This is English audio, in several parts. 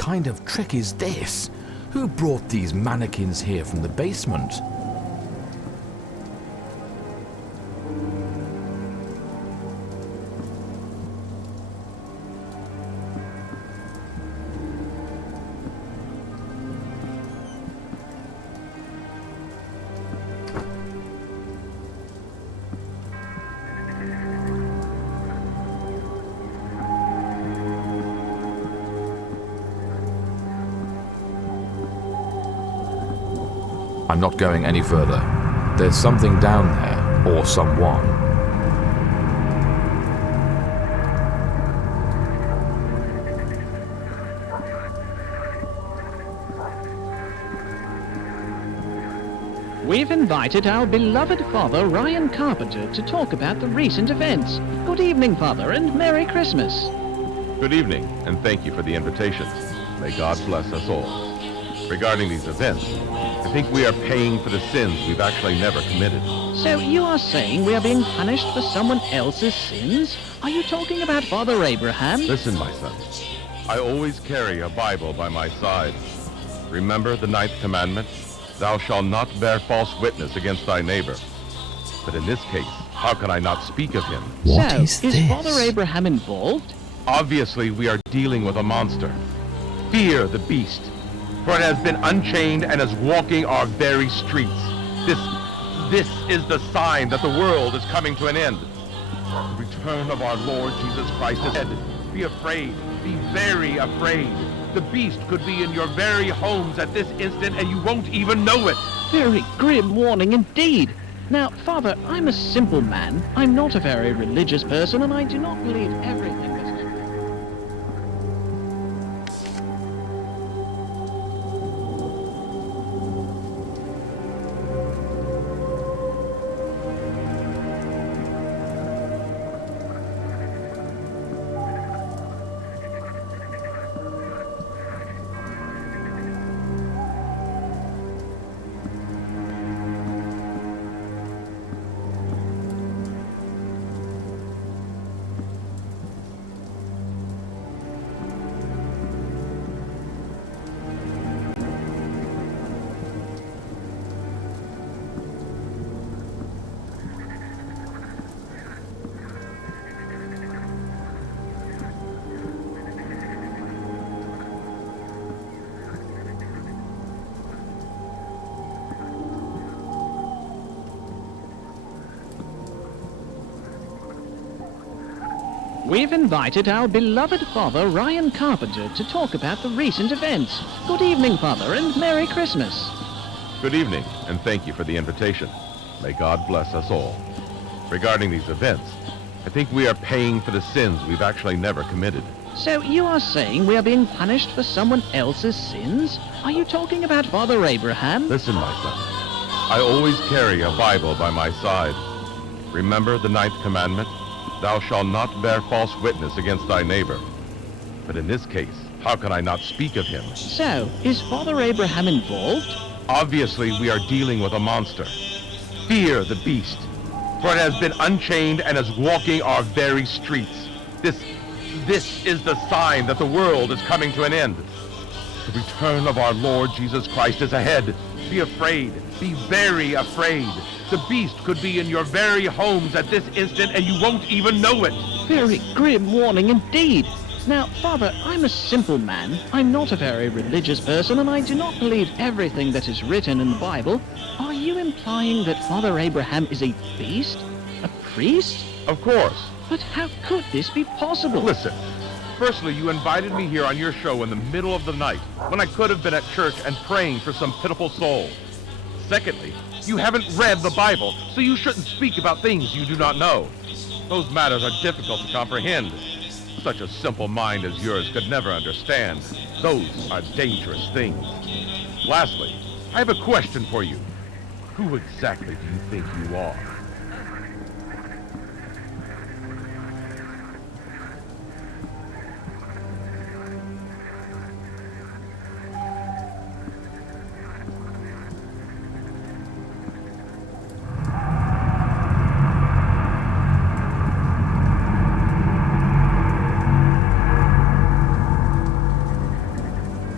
kind of trick is this? Who brought these mannequins here from the basement? I'm not going any further. There's something down there, or someone. We've invited our beloved Father Ryan Carpenter to talk about the recent events. Good evening, Father, and Merry Christmas. Good evening, and thank you for the invitation. May God bless us all. Regarding these events, I think we are paying for the sins we've actually never committed. So you are saying we are being punished for someone else's sins? Are you talking about Father Abraham? Listen, my son. I always carry a Bible by my side. Remember the 9th commandment? Thou shalt not bear false witness against thy neighbor. But in this case, how can I not speak of him? What so, is this? Father Abraham involved? Obviously, we are dealing with a monster. Fear the beast, for it has been unchained and is walking our very streets. This is the sign that the world is coming to an end. The return of our Lord Jesus Christ is ahead. Be afraid. Be very afraid. The beast could be in your very homes at this instant and you won't even know it. Very grim warning indeed. Now, Father, I'm a simple man. I'm not a very religious person, and I do not believe everything that is written. We've invited our beloved Father Ryan Carpenter to talk about the recent events. Good evening, Father, and Merry Christmas. Good evening, and thank you for the invitation. May God bless us all. Regarding these events, I think we are paying for the sins we've actually never committed. So you are saying we are being punished for someone else's sins? Are you talking about Father Abraham? Listen, my son. I always carry a Bible by my side. Remember the 9th commandment? Thou shalt not bear false witness against thy neighbor. But in this case, how can I not speak of him? So, is Father Abraham involved? Obviously, we are dealing with a monster. Fear the beast, for it has been unchained and is walking our very streets. This is the sign that the world is coming to an end. The return of our Lord Jesus Christ is ahead. Be afraid. Be very afraid. The beast could be in your very homes at this instant and you won't even know it. Very grim warning indeed. Now, Father, I'm a simple man. I'm not a very religious person, and I do not believe everything that is written in the Bible. Are you implying that Father Abraham is a beast? A priest? Of course. But how could this be possible? Listen, firstly, you invited me here on your show in the middle of the night when I could have been at church and praying for some pitiful soul. Secondly, you haven't read the Bible, so you shouldn't speak about things you do not know. Those matters are difficult to comprehend. Such a simple mind as yours could never understand. Those are dangerous things. Lastly, I have a question for you. Who exactly do you think you are?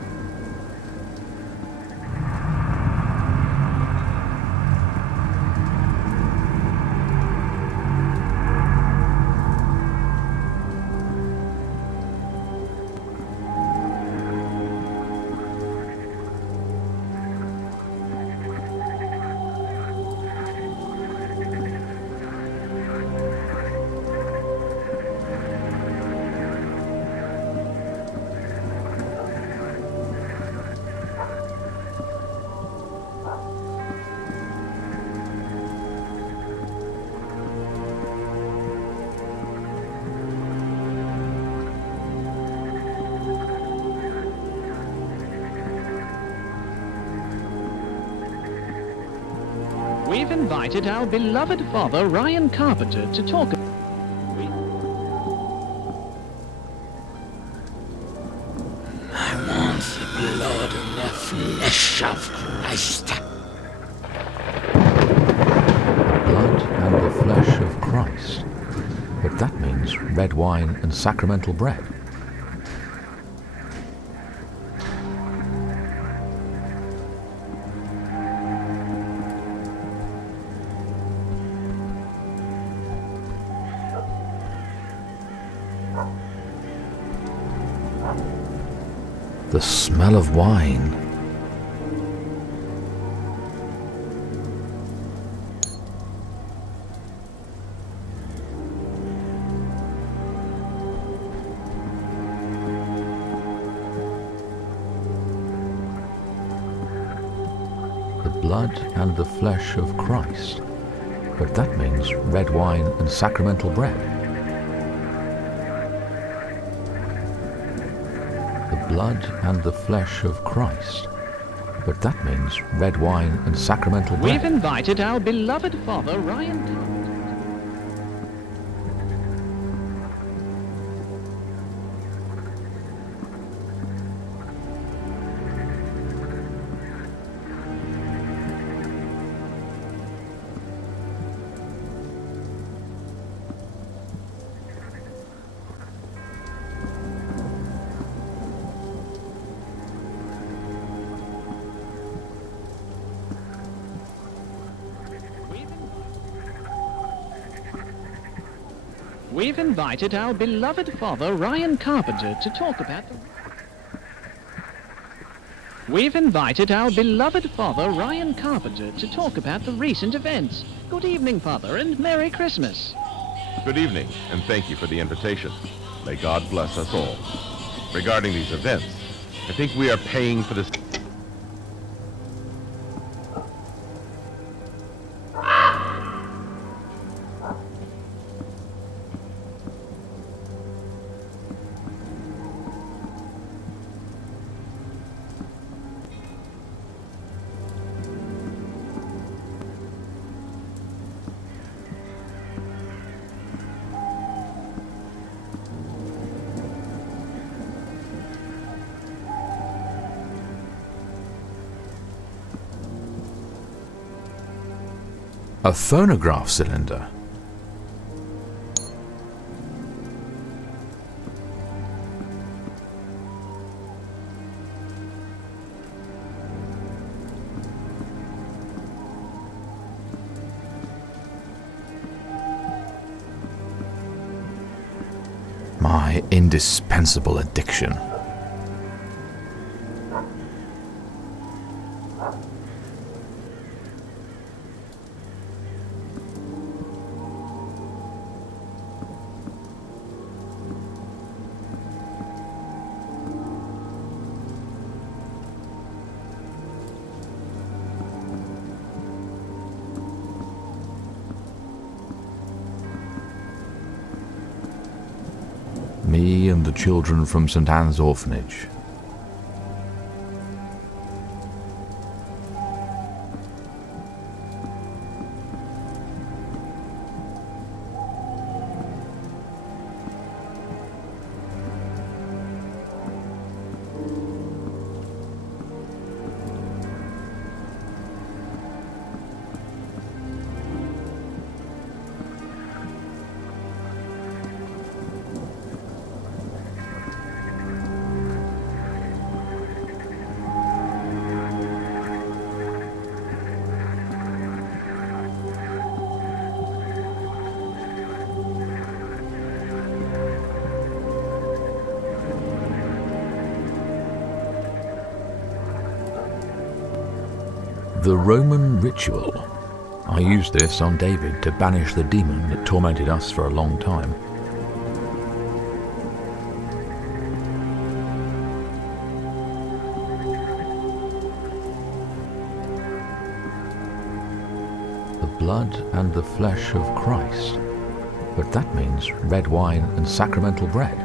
invited our beloved father, Ryan Carpenter, to talk. I want the blood and the flesh of Christ. Blood and the flesh of Christ. But that means red wine and sacramental bread. The smell of wine. The blood and the flesh of Christ. But that means red wine and sacramental bread. Blood and the flesh of Christ. But that means red wine and sacramental bread. We've invited our beloved father, Ryan Carpenter. We've invited our beloved father, Ryan Carpenter, to talk about the... We've invited our beloved father, Ryan Carpenter, to talk about the recent events. Good evening, Father, and Merry Christmas. Good evening, and thank you for the invitation. May God bless us all. Regarding these events, I think we are paying for this... A phonograph cylinder. My indispensable addiction. Me and the children from St. Anne's Orphanage. The Roman ritual. I used this on David to banish the demon that tormented us for a long time. The blood and the flesh of Christ. But that means red wine and sacramental bread.